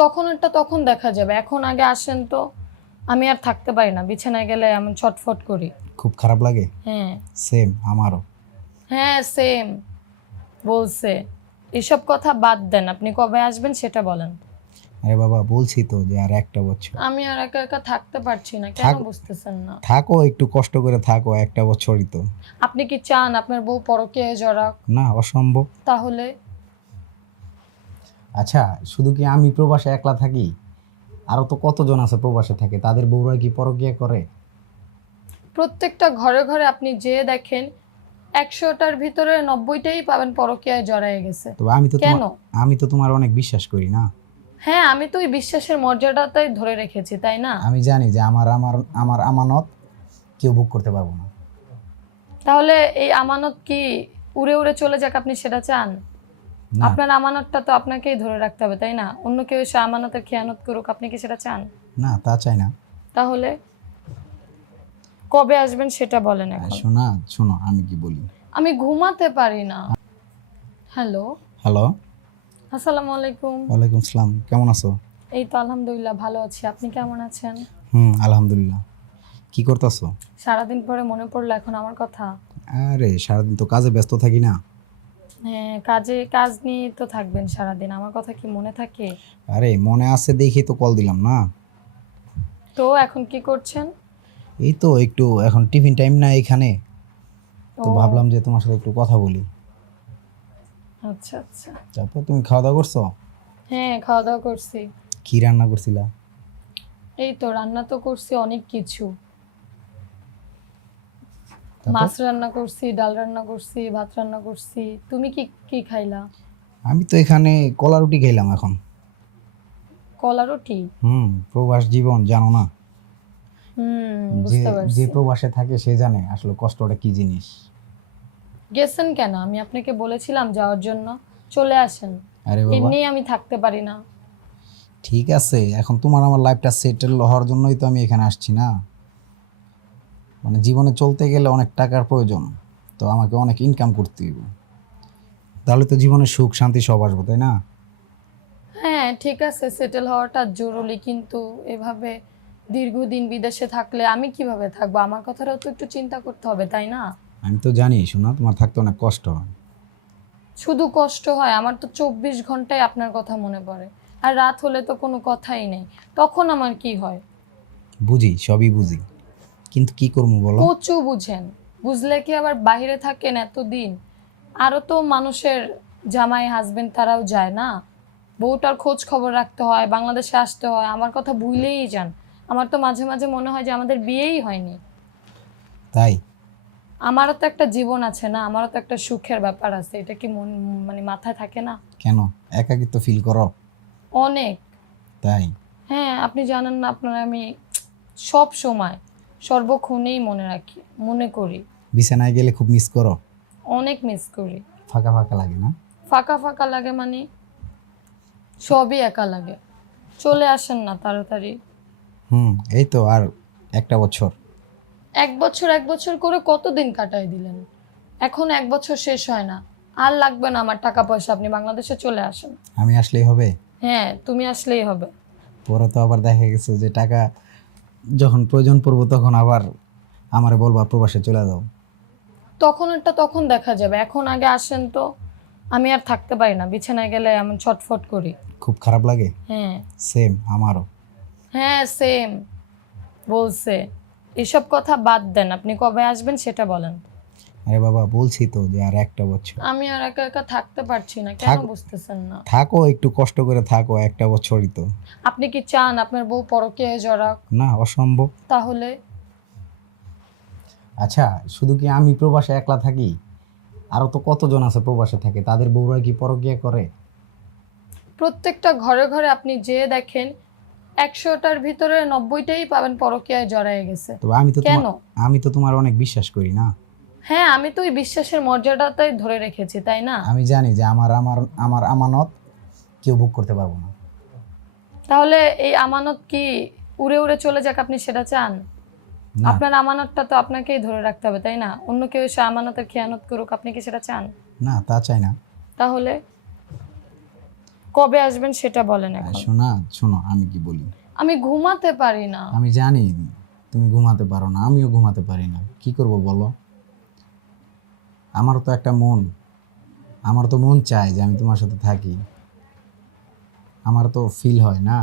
তখনেরটা তখন দেখা যাবে, এখন আগে আসেন তো। আমি আর থাকতে পারি না, বিছানায় গেলে এমন ছটফট করি। খুব খারাপ লাগে। হ্যাঁ। সেম আমারও। হ্যাঁ সেম। বলছে এসব কথা বাদ দেন, আপনি কবে আসবেন সেটা বলেন। আরে বাবা বলছি তো যে আর একটা বছর। আমি আর একা একা থাকতে পারছি না, কেন থাক, বুঝতেছেন না? থাকো একটু কষ্ট করে থাকো, একটা বছরই তো। আপনি কি চান আপনার বউ পরকীয়ায় জড়াক? না, অসম্ভব। তাহলে আচ্ছা, শুধু কি আমি প্রবাসে একলা থাকি? আরো তো কতজন আছে প্রবাসে থাকে, তাদের বউরা কি পরকিয়া করে? প্রত্যেকটা ঘরে ঘরে আপনি যেয়ে দেখেন, 100টার ভিতরে 90টাই পাবেন পরকীয়ায় জড়ায় গেছে। তবে আমি তো কেন? আমি তো তোমার অনেক বিশ্বাস করি না। হ্যাঁ, আমি তো ওই বিশ্বাসের মর্যাদাটাই ধরে রেখেছি, তাই না? আমি জানি যে আমার আমার আমার আমানত কেউ ভোগ করতে পারবো না। তাহলে এই আমানত কি উড়ে উড়ে চলে যাক, আপনি সেটা চান? না, আপনার আমানতটা তো আপনাকেই ধরে রাখতে হবে, তাই না? অন্য কেউ এসে আমানতের খেয়ানত করুক, আপনি কি সেটা চান? না তা চাই না। তাহলে কবে আসবেন সেটা বলেন এখন। শোনা, শোনো আমি কি বলি। আমি ঘুমাতে পারি না। হ্যালো। হ্যালো। আসসালামু আলাইকুম। ওয়ালাইকুম আসসালাম, কেমন আছো? এই তো আলহামদুলিল্লাহ ভালো আছি, আপনি কেমন আছেন? আলহামদুলিল্লাহ। কি করতেছো? সারাদিন পরে মনে পড়লো এখন আমার কথা। আরে সারাদিন তো কাজে ব্যস্ত থাকি না। হ্যাঁ, কাজ নিয়ে তো থাকবেন সারাদিন, আমার কথা কি মনে থাকে? আরে মনে আছে দেখেই তো কল দিলাম না। তো এখন কি করছেন? এই তো একটু এখন টিফিন টাইম না এখানে, তো ও ভাবলাম যে তোমার সাথে একটু কথা বলি। আচ্ছা আচ্ছা। তারপর তুমি খাওয়া দাওয়া করছো? হ্যাঁ, খাওয়া দাওয়া করছি। কি রান্না করছিলা? এই তো রান্না তো করছি অনেক কিছু। তারপর? মাছ রান্না করছি, ডাল রান্না করছি, ভাত রান্না করছি। তুমি কি কি খাইলা? আমি তো এখানে কলা রুটি খাইলাম এখন। কলা রুটি? প্রবাস জীবন জানো না। যে বুঝতে পারছি। যে প্রবাসে থাকে সে জানে আসলে কষ্টটা কি জিনিস। গেছেন কেন? আমি আপনাকে বলেছিলাম যাওয়ার জন্য। চলে আসেন। আরে বাবা, এমনিই আমি থাকতে পারি না। ঠিক আছে, এখন তোমার আমার লাইফটা সেটেল হওয়ার জন্যই তো আমি এখানে আসছি না। মানে জীবনে চলতে গেলে অনেক টাকার প্রয়োজন, তো আমাকে অনেক ইনকাম করতে হবে, তাহলে তো জীবনে সুখ শান্তি সব আসবে, তাই না? হ্যাঁ ঠিক আছে, সেটেল হওয়াটা জরুরি, কিন্তু এভাবে দীর্ঘদিন বিদেশে থাকলে আমি কিভাবে থাকবো? আমার কথাটাও তো একটু চিন্তা করতে হবে, তাই না? আমি তো জানি শোনা, তোমার থাকতে অনেক কষ্ট হয়। শুধু কষ্ট হয়? আমার তো 24 ঘন্টায় আপনার কথা মনে পড়ে। আর রাত হলে তো কোনো কথাই নেই, তখন আমার কি হয়? বুঝি, সবই বুঝি, কিন্তু কি করবো বলো? কচু বুঝেন? বুঝলে কি আবার বাইরে থাকেন এতদিন? আরও তো মানুষের জামাই হাজবেন্ড তারাও যায় না? বউটার খোঁজ খবর রাখতে হয়, বাংলাদেশে আসতে হয়, আমার কথা ভুলেই যান। আমার তো মাঝে মাঝে মনে হয় যে আমাদের বিয়েই হয়নি। তাই? আমারও তো একটা জীবন আছে না, আমারও তো একটা সুখের ব্যাপার আছে, এটা কি মানে মাথায় থাকে না? কেন একাকিত্ব ফিল করো? অনেক। তাই? হ্যাঁ, আপনি জানেন না, আপনার আমি সব সময় সর্বক্ষণেই মনে রাখি, মনে করি। বিছানায় গেলে খুব মিস করো? অনেক মিস করি। ফাঁকা ফাঁকা লাগে না? ফাঁকা ফাঁকা লাগে মানে? সবই একা লাগে। চলে আসেন না তাড়াতাড়ি। এই তো আর একটা বছর। 1 বছর 1 বছর করে কতদিন কাটাই দিলেন? এখন 1 বছর শেষ হয় না। আর লাগবে না আমার টাকা পয়সা, আপনি বাংলাদেশে চলে আসেন। আমি আসলেই হবে? হ্যাঁ, তুমি আসলেই হবে। পরে তো আবার দেখা গেছে যে টাকা যখন প্রয়োজন পড়বো তখন আবার আমারে বলবা প্রবাসে চলে যাও। তখনেরটা তখন দেখা যাবে, এখন আগে আসেন তো। আমি আর থাকতে পারি না, বিছানায় গেলে এমন ছটফট করি। খুব খারাপ লাগে। হ্যাঁ। সেম আমারও। হ্যাঁ সেম। বলছে এসব কথা বাদ দেন, আপনি কবে আসবেন সেটা বলেন। আরে বাবা বলছি তো যে আর একটা বছর। আমি আর একা একা থাকতে পারছি না, কেন থাক, বুঝতেছেন না? থাকো একটু কষ্ট করে থাকো, একটা বছরই তো। আপনি কি চান আপনার বউ পরকীয়ায় জড়াক? না, অসম্ভব। তাহলে আচ্ছা, শুধু কি আমি প্রবাসে একলা থাকি? আরো তো কতজন আছে প্রবাসে থাকে, তাদের বউরা কি পরকিয়া করে? প্রত্যেকটা ঘরে ঘরে আপনি যেয়ে দেখেন, 100টার ভিতরে 90টাই পাবেন পরকীয়ায় জড়ায় গেছে। তবে কেন? আমি তো তোমার অনেক বিশ্বাস করি না। হ্যাঁ, আমি তো ওই বিশ্বাসের মর্যাদাটাই ধরে রেখেছি, তাই না? আমি জানি যে আমার আমানত কেউ ভোগ করতে পারবো না। তাহলে এই আমানত কি উড়ে উড়ে চলে যাক, আপনি সেটা চান? না, আপনার আমানতটা তো আপনাকেই ধরে রাখতে হবে, তাই না? অন্য কেউ এসে আমানতের খেয়ানত করুক, আপনি কি সেটা চান? না তা চাই না। তাহলে কবে আসবেন সেটা বলেন আর এখন। শোনো আমি কি বলি। আমি ঘুমাতে পারি না। আমি জানি তুমি ঘুমাতে পারো না, আমিও ঘুমাতে পারি না, কি করব বলো। আমার তো একটা মন, আমার তো মন চায় যে আমি তোমার সাথে থাকি, আমার তো ফিল হয় না,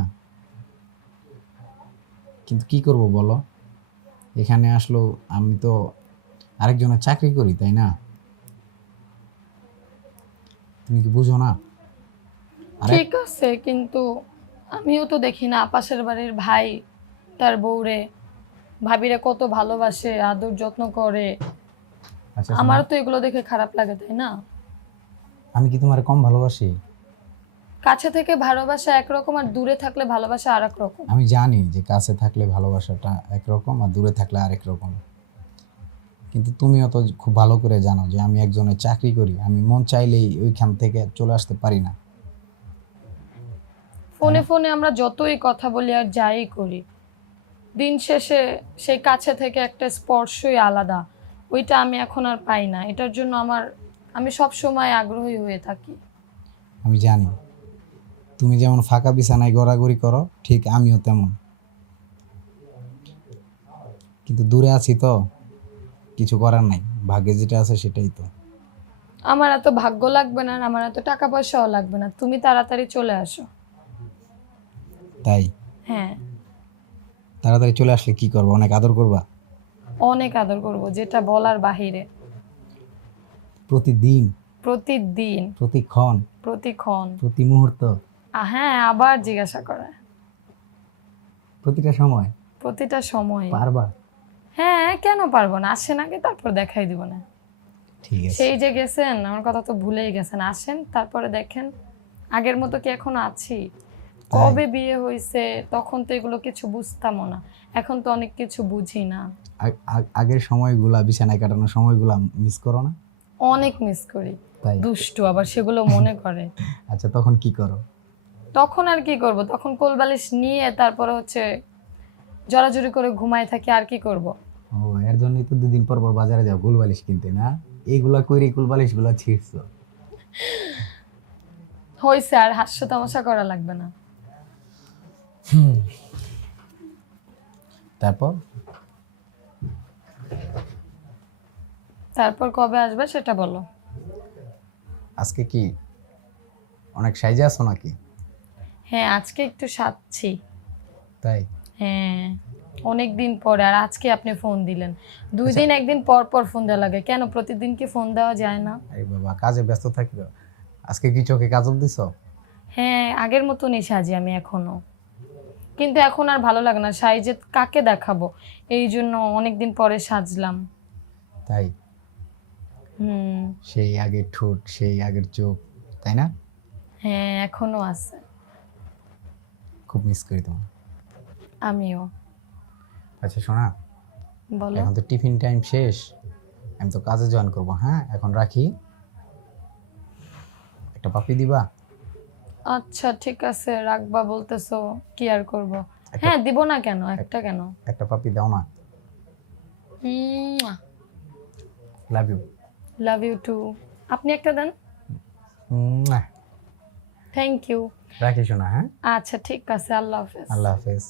কিন্তু কি করব বলো। এখানে আসলো আমি তো আরেকজনের চাকরি করি, তাই না? তুমি কি বুঝো না? আরে ঠিক আছে, কিন্তু আমিও তো দেখি না পাশের বাড়ির ভাই তার বউরে ভাবিরে কত ভালোবাসে, আদর যত্ন করে। আচ্ছা শোনো, আমারও তো এগুলো দেখে খারাপ লাগে, তাই না? আমি কি তোমার কম ভালোবাসি? কাছে থেকে ভালোবাসা একরকম, আর দূরে থাকলে ভালোবাসা আর এক রকম। আমি জানি যে কাছে থাকলে ভালোবাসাটা একরকম আর দূরে থাকলে আরেক রকম, কিন্তু তুমিও তো খুব ভালো করে জানো যে আমি একজনের চাকরি করি, আমি মন চাইলেই ওইখান থেকে চলে আসতে পারি না। ফোনে ফোনে আমরা যতই কথা বলি আর যাই করি, দিন শেষে সেই কাছে থেকে একটা স্পর্শই আলাদা, ওইটা আমি এখন আর পাই না। এটার জন্য আমি সব সময় আগ্রহী হয়ে থাকি। আমি জানি তুমি যেমন ফাঁকা বিছানায় গড়াগড়ি করো, ঠিক আমিও তেমন, কিন্তু দূরে আছি তো কিছু করার নাই, ভাগ্যে যেটা আছে সেটাই তো। আমার এত ভাগ্য লাগবে না, আর আমার এত টাকা পয়সাও লাগবে না, তুমি তাড়াতাড়ি চলে আসো। তাই? হ্যাঁ, তাড়াতাড়ি চলে আসলে কি করবো, অনেক আদর করবা? অনেক আদর করব, যেটা বলার বাহিরে। প্রতিদিন? প্রতিদিন, প্রতিক্ষণ? প্রতিক্ষণ। প্রতি মুহূর্ত? হ্যাঁ, আবার জিজ্ঞাসা করে। প্রতিটা সময়? প্রতিটা সময়। পারবা? হ্যাঁ, কেন পারবো না? আসেন আগে, তারপর দেখাই দিব না। ঠিক আছে। সেই যে গেছেন, আমার কথা তো ভুলেই গেছেন। আসেন, তারপরে দেখেন আগের মতো কি এখন আছি। কবে বিয়ে হয়েছে তখন তো এগুলো কিছু বুঝতামও না, এখন তো অনেক কিছু বুঝি না। আগের সময়গুলা, বিছানায় কাটানোর সময়গুলা মিস করো না? অনেক মিস করি। তাই? দুষ্টু আবার সেগুলো মনে করে। আচ্ছা তখন কি করো? তখন আর কি করব, তখন কোলবালিশ নিয়ে তারপরে হচ্ছে জড়াজড়ি করে ঘুমায় থাকি, আর কি করব। ও, এর জন্যই তো দুদিন পর পর বাজারে যাও কুলবালিশ কিনতে, না? এইগুলা কইরে কুলবালিশ গুলা ছিঁড়ছো। হয়েছে, আর হাস্য তামাশা করা লাগবে না। তারপর? তারপর কবে আসবে সেটা বলো। আজকে কি অনেক সাইজে আছো নাকি? হ্যাঁ, আজকে একটু সাজছি। তাই? হ্যাঁ, অনেক দিন পরে, আর আজকে আপনি ফোন দিলেন। 2 দিন একদিন পর পর ফোন দেওয়া লাগে কেন? প্রতিদিন কি ফোন দেওয়া যায় না? এই বাবা, কাজে ব্যস্ত থাকি তো। আজকে কি চোখে কাজল দিছো? হ্যাঁ, আগের মতনই সাজি আমি এখনো, কিন্তু এখন আর ভালো লাগে না সাইজে কাকে দেখাবো, এই জন্য অনেকদিন পরে সাজলাম। তাই? হুম। সেই আগের ঠোঁট, সেই আগের চোখ, তাই না? হ্যাঁ, এখনো আছে। খুব মিস করি তোমার। আমিও। আচ্ছা শোনা, বলো। এখন তো টিফিন টাইম শেষ, আমি তো কাজে জয়েন করবো। হ্যাঁ এখন রাখি, একটা পাপি দিবা? আচ্ছা ঠিক আছে, রাখবা বলতেছো, কি আর করব। একটা- হ্যাঁ, দিব না কেন, একটা কেন। একটা পাপি দাও না। Love you. Love you too. আপনি একটা দেন। Thank you. রাখি শোনা। হ্যাঁ, আচ্ছা ঠিক আছে, আল্লাহ হাফেজ। আল্লাহ হাফেজ।